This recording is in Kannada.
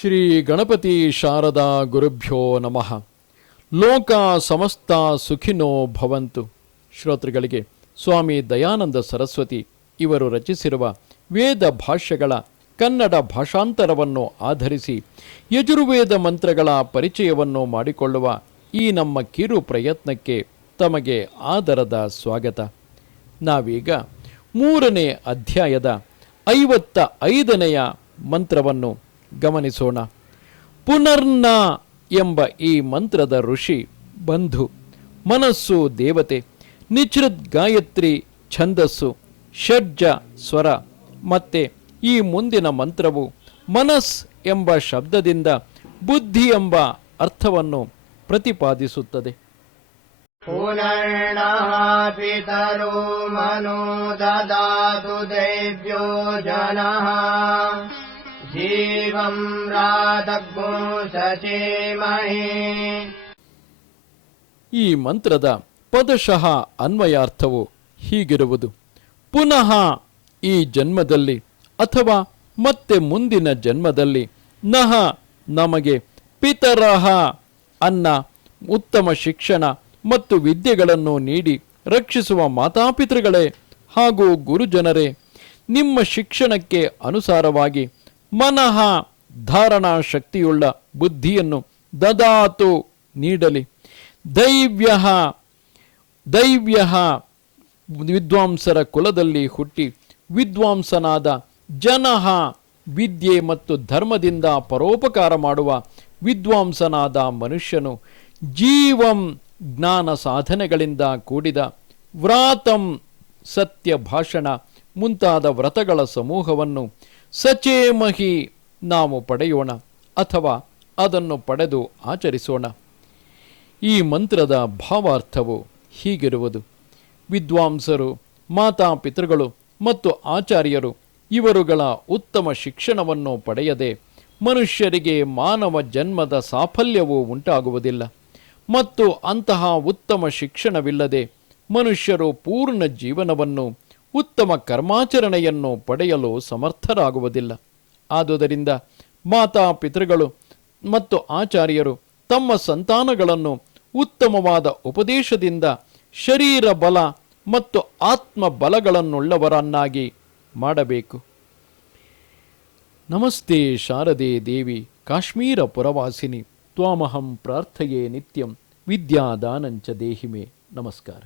ಶ್ರೀ ಗಣಪತಿ ಶಾರದಾ ಗುರುಭ್ಯೋ ನಮಃ. ಲೋಕ ಸಮಸ್ತ ಸುಖಿನೋ ಭವಂತು. ಶ್ರೋತೃಗಳಿಗೆ ಸ್ವಾಮಿ ದಯಾನಂದ ಸರಸ್ವತಿ ಇವರು ರಚಿಸಿರುವ ವೇದ ಭಾಷ್ಯಗಳ ಕನ್ನಡ ಭಾಷಾಂತರವನ್ನು ಆಧರಿಸಿ ಯಜುರ್ವೇದ ಮಂತ್ರಗಳ ಪರಿಚಯವನ್ನು ಮಾಡಿಕೊಳ್ಳುವ ಈ ನಮ್ಮ ಕಿರು ಪ್ರಯತ್ನಕ್ಕೆ ತಮಗೆ ಆದರದ ಸ್ವಾಗತ. ನಾವೀಗ 3ನೇ ಅಧ್ಯಾಯದ 55ನೆಯ ಮಂತ್ರವನ್ನು ಗಮನಿಸೋಣ. ಪುನರ್ನ ಎಂಬ ಈ ಮಂತ್ರದ ಋಷಿ ಬಂಧು, ಮನಸ್ಸು ದೇವತೆ, ನಿಚ್ಛ್ರದ್ ಗಾಯತ್ರಿ ಛಂದಸ್ಸು, ಷಡ್ಜ ಸ್ವರ. ಮತ್ತೆ ಈ ಮುಂದಿನ ಮಂತ್ರವು ಮನಸ್ ಎಂಬ ಶಬ್ದದಿಂದ ಬುದ್ಧಿ ಎಂಬ ಅರ್ಥವನ್ನು ಪ್ರತಿಪಾದಿಸುತ್ತದೆ. ಪುನರ್ನಃ ಪಿತರೋ ಮನೋ ದದಾತು ದೇವ್ಯೋ ಜನಃ ಜೀವಂ ರಾಧಗ್ಗೋ ಸಚೇಮಹೇ. ಈ ಮಂತ್ರದ ಪದಶಃ ಅನ್ವಯಾರ್ಥವು ಹೀಗಿರುವುದು: ಪುನಃ ಈ ಜನ್ಮದಲ್ಲಿ ಅಥವಾ ಮತ್ತೆ ಮುಂದಿನ ಜನ್ಮದಲ್ಲಿ, ನಹ ನಮಗೆ, ಪಿತರಃ ಅನ್ನ, ಉತ್ತಮ ಶಿಕ್ಷಣ ಮತ್ತು ವಿದ್ಯೆಗಳನ್ನು ನೀಡಿ ರಕ್ಷಿಸುವ ಮಾತಾಪಿತೃಗಳೇ ಹಾಗೂ ಗುರುಜನರೇ, ನಿಮ್ಮ ಶಿಕ್ಷಣಕ್ಕೆ ಅನುಸಾರವಾಗಿ ಮನಃ ಧಾರಣಾ ಶಕ್ತಿಯುಳ್ಳ ಬುದ್ಧಿಯನ್ನು ದದಾತು ನೀಡಲಿ. ದೈವ್ಯ ವಿದ್ವಾಂಸರ ಕುಲದಲ್ಲಿ ಹುಟ್ಟಿ ವಿದ್ವಾಂಸನಾದ ಜನಃ ವಿದ್ಯೆ ಮತ್ತು ಧರ್ಮದಿಂದ ಪರೋಪಕಾರ ಮಾಡುವ ವಿದ್ವಾಂಸನಾದ ಮನುಷ್ಯನು, ಜೀವಂ ಜ್ಞಾನ ಸಾಧನೆಗಳಿಂದ ಕೂಡಿದ, ವ್ರಾತಂ ಸತ್ಯ ಭಾಷಣ ಮುಂತಾದ ವ್ರತಗಳ ಸಮೂಹವನ್ನು ಸಚೇಮಹಿ ನಾವು ಪಡೆಯೋಣ ಅಥವಾ ಅದನ್ನು ಪಡೆದು ಆಚರಿಸೋಣ. ಈ ಮಂತ್ರದ ಭಾವಾರ್ಥವು ಹೀಗಿರುವುದು: ವಿದ್ವಾಂಸರು, ಮಾತಾಪಿತೃಗಳು ಮತ್ತು ಆಚಾರ್ಯರು ಇವರುಗಳ ಉತ್ತಮ ಶಿಕ್ಷಣವನ್ನು ಪಡೆಯದೆ ಮನುಷ್ಯರಿಗೆ ಮಾನವ ಜನ್ಮದ ಸಾಫಲ್ಯವು ಉಂಟಾಗುವುದಿಲ್ಲ. ಮತ್ತು ಅಂತಹ ಉತ್ತಮ ಶಿಕ್ಷಣವಿಲ್ಲದೆ ಮನುಷ್ಯರು ಪೂರ್ಣ ಜೀವನವನ್ನು, ಉತ್ತಮ ಕರ್ಮಾಚರಣೆಯನ್ನು ಪಡೆಯಲು ಸಮರ್ಥರಾಗುವುದಿಲ್ಲ. ಆದುದರಿಂದ ಮಾತಾಪಿತೃಗಳು ಮತ್ತು ಆಚಾರ್ಯರು ತಮ್ಮ ಸಂತಾನಗಳನ್ನು ಉತ್ತಮವಾದ ಉಪದೇಶದಿಂದ ಶರೀರ ಬಲ ಮತ್ತು ಆತ್ಮ ಬಲಗಳನ್ನುಳ್ಳವರನ್ನಾಗಿ ಮಾಡಬೇಕು. ನಮಸ್ತೆ ಶಾರದೆ ದೇವಿ ಕಾಶ್ಮೀರ ಪುರವಾಸಿನಿ ತ್ವಾಮಹಂ ಪ್ರಾರ್ಥಯೇ ನಿತ್ಯಂ ವಿದ್ಯಾದಾನಂಚ ದೇಹಿಮೆ. ನಮಸ್ಕಾರ.